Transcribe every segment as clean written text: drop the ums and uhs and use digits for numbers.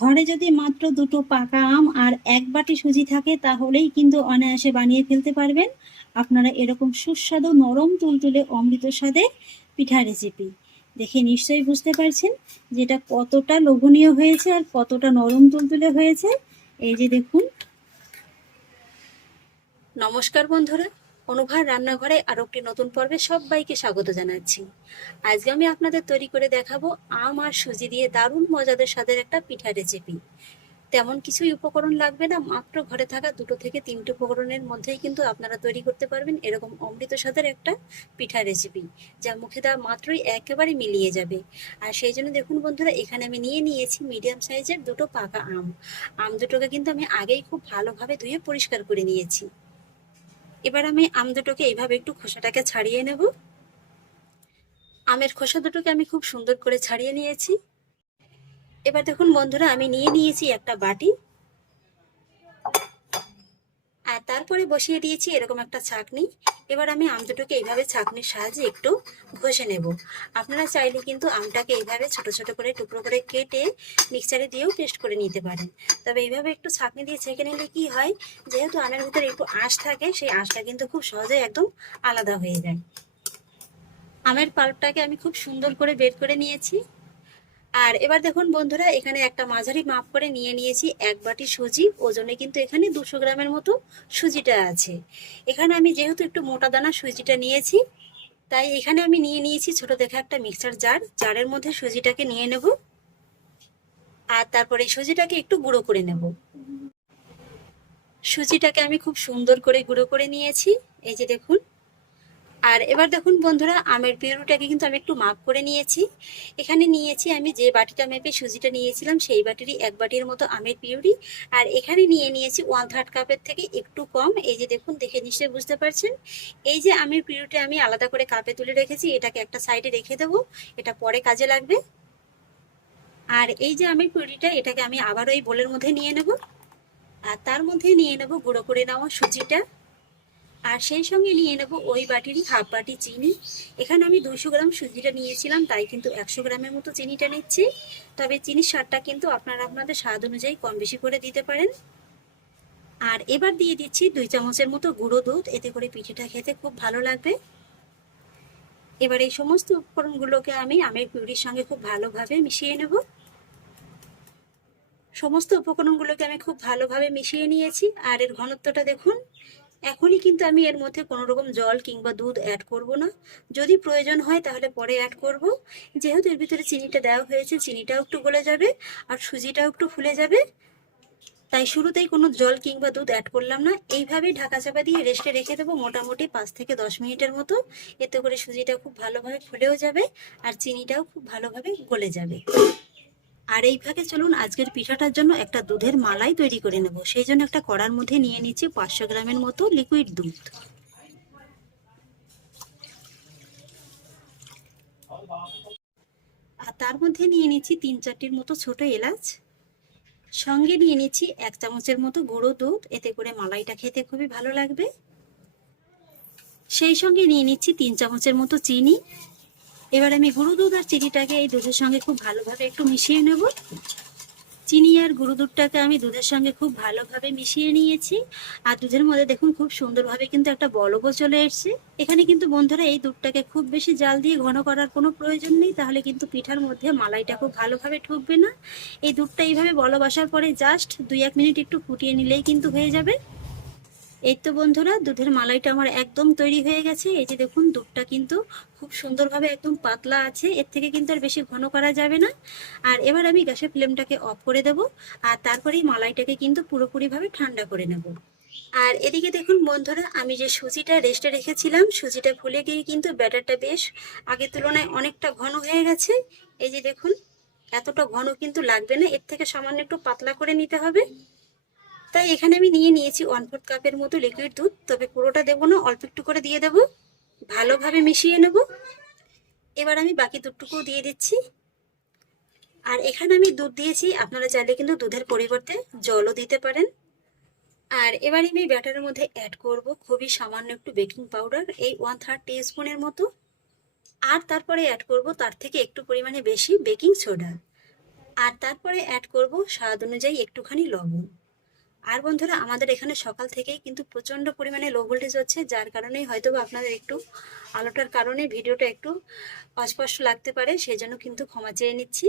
ঘরে যদি মাত্র দুটো পাকা আম আর এক বাটি সুজি থাকে তাহলেই কিন্তু অনায়াসে বানিয়ে ফেলতে পারবেন আপনারা এরকম সুস্বাদু নরম তুলতুলে অমৃত স্বাদের পিঠা রেসিপি। দেখে নিশ্চয়ই বুঝতে পারছেন যে এটা কতটা লোভনীয় হয়েছে আর কতটা নরম তুলতুলে হয়েছে। এই যে দেখুন। নমস্কার বন্ধুরা, অনুভার রান্নাঘরে আরো একটি নতুন পর্বে সবাইকে স্বাগত জানাচ্ছি। আজকে আমি আপনাদের তৈরি করে দেখাবো আম আর সুজি দিয়ে দারুণ মজাদার স্বাদের একটা পিঠা রেসিপি। তেমন কিছুই উপকরণ লাগবে না, মাত্র ঘরে থাকা 2 থেকে 3টে উপকরণের মধ্যেই কিন্তু আপনারা তৈরি করতে পারবেন এরকম অমৃত স্বাদের একটা পিঠা রেসিপি, যা মুখে দেওয়া মাত্রই একেবারে মিলিয়ে যাবে। আর সেই জন্য দেখুন বন্ধুরা, এখানে আমি নিয়ে নিয়েছি মিডিয়াম সাইজের 2টো পাকা আম। আম দুটোকে কিন্তু আমি আগেই খুব ভালোভাবে ধুয়ে পরিষ্কার করে নিয়েছি। এবার আমি আম দুটোকে এইভাবে একটু খোসাটাকে ছাড়িয়ে নেব। আমের খোসা দুটোকে আমি খুব সুন্দর করে ছাড়িয়ে নিয়েছি। এবার দেখুন বন্ধুরা, আমি নিয়ে নিয়েছি একটা বাটি, আর তারপরে বসিয়ে দিয়েছি এরকম একটা ছাঁকনি। এবার আমি আম দুটোকে এইভাবে ছাঁকনির সাহায্যে একটু ঘষে নেব। আপনারা চাইলে কিন্তু আমটাকে এইভাবে ছোট ছোট করে টুকরো করে কেটে মিক্সচারে দিয়েও পেস্ট করে নিতে পারেন। তবে এইভাবে একটু ছাঁকনি দিয়ে ছেঁকে নিলে কি হয়, যেহেতু আমের ভিতরে একটু আঁশ থাকে, সেই আঁশটা কিন্তু খুব সহজেই একদম আলাদা হয়ে যায়। আমের পাল্পটাকে আমি খুব সুন্দর করে বের করে নিয়েছি। আর এবার দেখুন বন্ধুরা, এখানে একটা মাঝারি মাপ করে নিয়ে নিয়েছি 1 বাটি সুজি। ওজনে কিন্তু এখানে 200 গ্রামের মতো সুজিটা আছে। এখানে আমি যেহেতু একটু মোটা দানা সুজিটা নিয়েছি, তাই এখানে আমি নিয়ে নিয়েছি ছোট দেখে একটা মিক্সার জার। জারের মধ্যে সুজিটাকে নিয়ে নেব, আর তারপরে সুজিটাকে একটু গুঁড়ো করে নেব। সুজিটাকে আমি খুব সুন্দর করে গুঁড়ো করে নিয়েছি, এই যে দেখুন। আর এবার দেখুন বন্ধুরা, আমের পিউরিটাকে কিন্তু আমি একটু মাপ করে নিয়েছি। এখানে নিয়েছি আমি যে বাটিটা মেপে সুজিটা নিয়েছিলাম, সেই বাটিরই 1 বাটির মতো আমের পিউরি। আর এখানে নিয়ে নিয়েছি 1/3 কাপের থেকে একটু কম। এই যে দেখুন, দেখে নিশ্চয়ই বুঝতে পারছেন। এই যে আমের পিউরিটা আমি আলাদা করে কাপে তুলে রেখেছি, এটাকে একটা সাইডে রেখে দেবো, এটা পরে কাজে লাগবে। আর এই যে আমের পিউরিটা, এটাকে আমি আবার ওই বোলের মধ্যে নিয়ে নেব, আর তার মধ্যে নিয়ে নেব গুঁড়ো করে নেওয়া সুজিটা। আর সেই সঙ্গে নিয়ে নেব ওই বাটিরই হাফ বাটি চিনি। এখানে আমি 200 গ্রাম সুজিটা নিয়েছিলাম, তাই কিন্তু 100 গ্রামের মতো চিনিটা নিচ্ছি। তবে চিনির স্বাদটা কিন্তু আপনারা আপনাদের স্বাদ অনুযায়ী কম বেশি করে দিতে পারেন। আর এবার দিয়ে দিচ্ছি 2 চামচের মতো গুঁড়ো দুধ, এতে করে পিঠেটা খেতে খুব ভালো লাগবে। এবার এই সমস্ত উপকরণগুলোকে আমি আমের পিউরির সঙ্গে খুব ভালোভাবে মিশিয়ে নেব। সমস্ত উপকরণগুলোকে আমি খুব ভালোভাবে মিশিয়ে নিয়েছি। আর এর ঘনত্বটা দেখুন। এখনই কিন্তু আমি এর মধ্যে কোনো রকম জল কিংবা দুধ অ্যাড করব না। যদি প্রয়োজন হয় তাহলে পরে অ্যাড করব। যেহেতু এর ভিতরে চিনিটা দেওয়া হয়েছে, চিনিটাও একটু গলে যাবে আর সুজিটাও একটু ফুলে যাবে, তাই শুরুতেই কোনো জল কিংবা দুধ অ্যাড করলাম না। এইভাবেই ঢাকা চাপা দিয়ে রেস্টে রেখে দেবো মোটামুটি 5 থেকে 10 মিনিটের মতো। এতে করে সুজিটা খুব ভালোভাবে ফুলেও যাবে আর চিনিটাও খুব ভালোভাবে গলে যাবে। আর এই ফাঁকে চলুন আজকের পিঠাটার জন্য একটা দুধের মালাই তৈরি করে নেব। সেই জন্য একটা কড়ার মধ্যে নিয়ে নিচ্ছি 500 গ্রামের মতো লিকুইড দুধ। আর তার মধ্যে নিয়ে নিচ্ছি 3-4টির মতো ছোট এলাচ। সঙ্গে নিয়ে নিচ্ছি 1 চামচের মতো গুঁড়ো দুধ, এতে করে মালাইটা খেতে খুবই ভালো লাগবে। সেই সঙ্গে নিয়ে নিচ্ছি 3 চামচের মতো চিনি। এবার আমি গুঁড়ো দুধ আর চিনিটাকে এই দুধের সঙ্গে খুব ভালোভাবে একটু মিশিয়ে নেব। চিনি আর গুঁড়ো দুধটাকে আমি দুধের সঙ্গে খুব ভালোভাবে মিশিয়ে নিয়েছি। আর দুধের মধ্যে দেখুন খুব সুন্দরভাবে কিন্তু একটা বলকও চলে এসেছে। এখানে কিন্তু বন্ধুরা এই দুধটাকে খুব বেশি জাল দিয়ে ঘন করার কোনো প্রয়োজন নেই, তাহলে কিন্তু পিঠার মধ্যে মালাইটা খুব ভালোভাবে ঢুকবে না। এই দুধটা এইভাবে বলক আসার পরে জাস্ট 2-1 মিনিট একটু ফুটিয়ে নিলেই কিন্তু হয়ে যাবে। এই তো বন্ধুরা, দুধের মালাইটা আমার একদম তৈরি হয়ে গেছে। এই যে দেখুন, দুধটা কিন্তু খুব সুন্দরভাবে একদম পাতলা আছে, এর থেকে কিন্তু আর বেশি ঘন করা যাবে না। আর এবার আমি গ্যাসের ফ্লেমটাকে অফ করে দেব, আর তারপরে এই মালাইটাকে কিন্তু পুরোপুরিভাবে ঠান্ডা করে নেব। আর এদিকে দেখুন বন্ধুরা, আমি যে সুজিটা রেস্টে রেখেছিলাম, সুজিটা ফুলে গিয়ে কিন্তু ব্যাটারটা বেশ আগের তুলনায় অনেকটা ঘন হয়ে গেছে। এই যে দেখুন, এতটা ঘন কিন্তু লাগবে না, এর থেকে সামান্য একটু পাতলা করে নিতে হবে। তাই এখানে আমি নিয়ে নিয়েছি 1/4 কাপের মতো লিকুইড দুধ, তবে পুরোটা দেবো না, অল্প একটু করে দিয়ে দেবো। ভালোভাবে মিশিয়ে নেব। এবার আমি বাকি দুধটুকুও দিয়ে দিচ্ছি। আর এখানে আমি দুধ দিয়েছি, আপনারা চাইলে কিন্তু দুধের পরিবর্তে জলও দিতে পারেন। আর এবার আমি ব্যাটারের মধ্যে অ্যাড করব খুবই সামান্য একটু বেকিং পাউডার, এই 1/3 টিস্পুনের মতো। আর তারপরে অ্যাড করব তার থেকে একটু পরিমাণে বেশি বেকিং সোডা। আর তারপরে অ্যাড করব স্বাদ অনুযায়ী একটুখানি লবণ। আর বন্ধুরা, আমাদের এখানে সকাল থেকেই কিন্তু প্রচণ্ড পরিমাণে লো ভোল্টেজ হচ্ছে, যার কারণেই হয়তো আপনাদের একটু আলোটার কারণে ভিডিওটা একটু অস্পষ্ট লাগতে পারে, সেই জন্য কিন্তু ক্ষমা চেয়ে নিচ্ছি।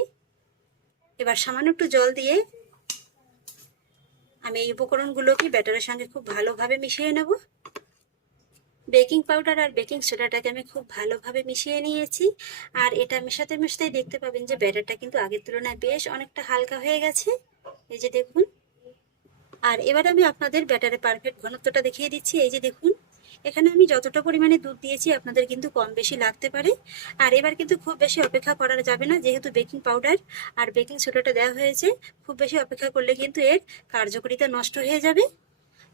এবার সামান্য একটু জল দিয়ে আমি এই উপকরণগুলোকে ব্যাটারের সঙ্গে খুব ভালোভাবে মিশিয়ে নেব। বেকিং পাউডার আর বেকিং সোডাটাকে আমি খুব ভালোভাবে মিশিয়ে নিয়েছি। আর এটা মেশাতে মেশাতেই দেখতে পাবেন যে ব্যাটারটা কিন্তু আগের তুলনায় বেশ অনেকটা হালকা হয়ে গেছে, এই যে দেখুন। আর এবার আমি আপনাদের ব্যাটারের পারফেক্ট ঘনত্বটা দেখিয়ে দিচ্ছি। এই যে দেখুন, এখানে আমি যতটা পরিমাণে দুধ দিয়েছি আপনাদের কিন্তু কম বেশি লাগতে পারে। আর এবার কিন্তু খুব বেশি অপেক্ষা করা যাবে না, যেহেতু বেকিং পাউডার আর বেকিং সোডাটা দেওয়া হয়েছে। খুব বেশি অপেক্ষা করলে কিন্তু এর কার্যকারিতা নষ্ট হয়ে যাবে।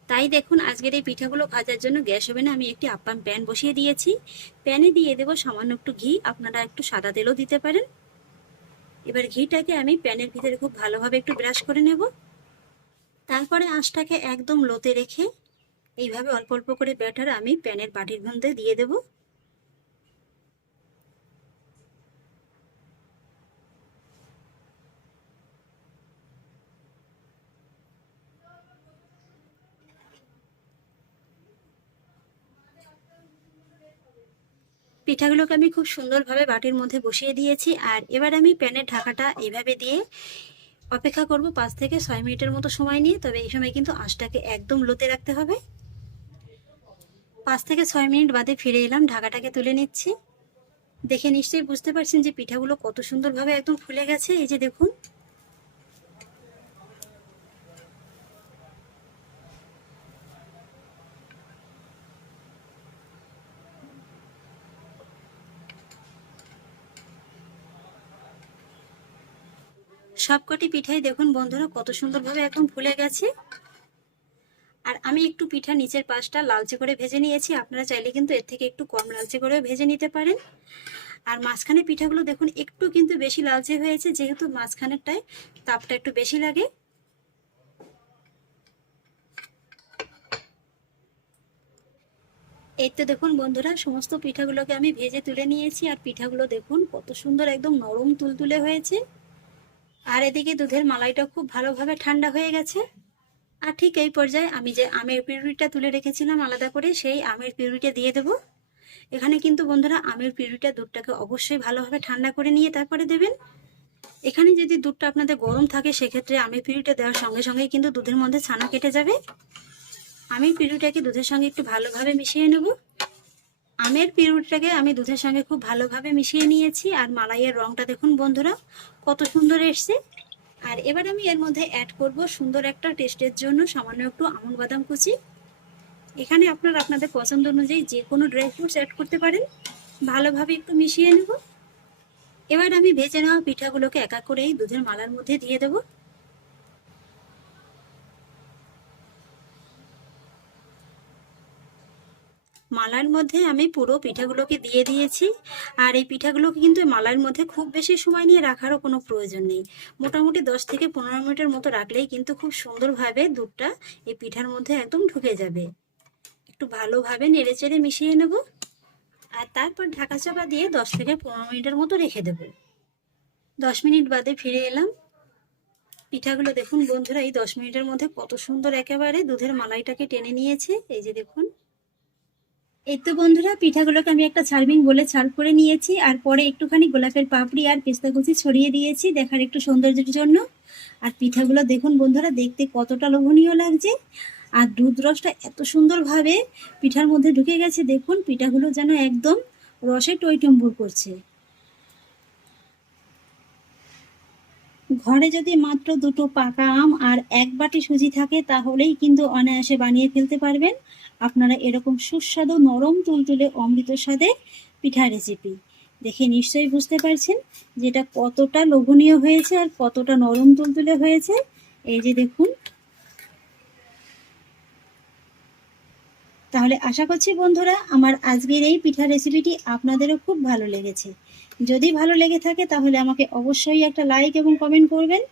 তাই দেখুন, আজকের এই পিঠাগুলো ভাজার জন্য গ্যাস ওভেনে আমি একটি আপ্যাম প্যান বসিয়ে দিয়েছি। প্যানে দিয়ে দেবো সামান্য একটু ঘি, আপনারা একটু সাদা তেলও দিতে পারেন। এবার ঘিটাকে আমি প্যানের ভিতরে খুব ভালোভাবে একটু ব্রাশ করে নেব। তারপরে আঁচটাকে একদম লোতে রেখে এইভাবে অল্প অল্প করে ব্যাটার আমি প্যানের বাটির মধ্যে দিয়ে দেব। পিঠাগুলোকে আমি খুব সুন্দরভাবে বাটির মধ্যে বসিয়ে দিয়েছি। আর এবার আমি প্যানের ঢাকাটা এইভাবে দিয়ে অপেক্ষা করব 5 থেকে 6 মিনিটের মতো সময় নিয়ে। তবে এই সময় কিন্তু আঁচটাকে একদম লোতে রাখতে হবে। 5 থেকে 6 মিনিট বাদে ফিরে এলাম, ঢাকাটাকে তুলে নিচ্ছি। দেখে নিশ্চয়ই বুঝতে পারছেন যে পিঠাগুলো কত সুন্দরভাবে একদম ফুলে গেছে, এই যে দেখুন। সবকটি পিঠাই দেখুন বন্ধুরা কত সুন্দরভাবে একদম ফুলে গেছে। আর আমি একটু পিঠা নিচের পাশটা লালচে করে ভেজে নিয়েছি, আপনারা চাইলে কিন্তু এর থেকে একটু কম লালচে করেও ভেজে নিতে পারেন। আর মাঝখানে পিঠাগুলো দেখুন একটু কিন্তু বেশি লালচে হয়েছে, যেহেতু মাঝখানেরটায় তাপটা একটু বেশি লাগে। এই তো দেখুন বন্ধুরা, সমস্ত পিঠাগুলোকে আমি ভেজে তুলে নিয়েছি। আর পিঠাগুলো দেখুন কত সুন্দর একদম নরম তুলতুলে হয়েছে। আর এদিকে দুধের মালাইটা খুব ভালোভাবে ঠান্ডা হয়ে গেছে। আর ঠিক এই পর্যায়ে আমি যে আমের পিউরিটা তুলে রেখেছিলাম আলাদা করে, সেই আমের পিউরিটা দিয়ে দেব। এখানে কিন্তু বন্ধুরা আমের পিউরিটা দুধটাকে অবশ্যই ভালোভাবে ঠান্ডা করে নিয়ে তারপরে দেবেন। এখানে যদি দুধটা আপনাদের গরম থাকে, সেক্ষেত্রে আমের পিউরিটা দেওয়ার সঙ্গে সঙ্গেই কিন্তু দুধের মধ্যে ছানা কেটে যাবে। আমের পিউরিটাকে দুধের সঙ্গে একটু ভালোভাবে মিশিয়ে নেব। আমের পিউরিটাকে আমি দুধের সঙ্গে খুব ভালোভাবে মিশিয়ে নিয়েছি। আর মালাইয়ের রংটা দেখুন বন্ধুরা কত সুন্দর এসছে। আর এবার আমি এর মধ্যে অ্যাড করব সুন্দর একটা টেস্টের জন্য সামান্য একটু আমন্ড বাদাম কুচি। এখানে আপনারা আপনাদের পছন্দ অনুযায়ী যে কোনো ড্রাই ফ্রুটস অ্যাড করতে পারেন। ভালোভাবে একটু মিশিয়ে নেব। এবার আমি ভেজে নেওয়া পিঠাগুলোকে এক এক করেই দুধের মালার মধ্যে দিয়ে দেব। মালার মধ্যে আমি পুরো পিঠাগুলোকে দিয়ে দিয়েছি। আর এই পিঠাগুলোকে কিন্তু মালার মধ্যে খুব বেশি সময় নিয়ে রাখারও কোনো প্রয়োজন নেই। মোটামুটি 10 থেকে 15 মিনিটের মতো রাখলেই কিন্তু খুব সুন্দরভাবে দুধটা এই পিঠার মধ্যে একদম ঢুকে যাবে। একটু ভালোভাবে নেড়েচেড়ে মিশিয়ে নেব। আর তারপর ঢাকা চাপা দিয়ে 10 থেকে 15 মিনিটের মতো রেখে দেব। 10 মিনিট বাদে ফিরে এলাম। পিঠাগুলো দেখুন বন্ধুরা এই 10 মিনিটের মধ্যে কত সুন্দর একেবারে দুধের মালাইটাকে টেনে নিয়েছে, এই যে দেখুন। এই তো বন্ধুরা, পিঠাগুলোকে আমি একটা সার্ভিং বলে সার্ভ করে নিয়েছি। আর পরে একটুখানি গোলাপের পাপড়ি আর পেস্তা কুচি ছড়িয়ে দিয়েছি দেখার একটু সৌন্দর্যের জন্য। আর পিঠাগুলো দেখুন বন্ধুরা দেখতে কতটা লোভনীয় লাগছে। আর দুধ রসটা এত সুন্দরভাবে পিঠার মধ্যে ঢুকে গেছে, দেখুন পিঠাগুলো যেন একদম রসে টইটুম্বুর করছে। ঘরে যদি মাত্র 2টো পাকা আম আর 1 বাটি সুজি থাকে, তাহলেই কিন্তু অনায়াসে বানিয়ে ফেলতে পারবেন আপনারা এরকম সুস্বাদু নরম তুলতুলে অমৃত স্বাদে পিঠা রেসিপি। দেখে নিশ্চয়ই বুঝতে পারছেন যেটা কতটা লোভনীয় হয়েছে আর কতটা নরম তুলতুলে হয়েছে, এই যে দেখুন। তাহলে আশা করছি বন্ধুরা আমার আজকের এই পিঠা রেসিপিটি আপনাদেরও খুব ভালো লেগেছে। যদি ভালো লেগে থাকে তাহলে আমাকে অবশ্যই একটা লাইক এবং কমেন্ট করবেন,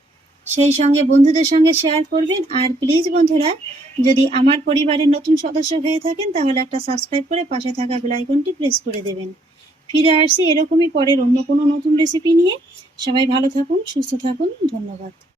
সেই সঙ্গে বন্ধুদের সঙ্গে শেয়ার করবেন। আর প্লিজ বন্ধুরা, যদি আমার পরিবারের নতুন সদস্য হয়ে থাকেন তাহলে একটা সাবস্ক্রাইব করে পাশে থাকা বেল আইকনটি প্রেস করে দেবেন। ফিরে আসছি এরকমই পরের অন্য কোনো নতুন রেসিপি নিয়ে। সবাই ভালো থাকুন, সুস্থ থাকুন। ধন্যবাদ।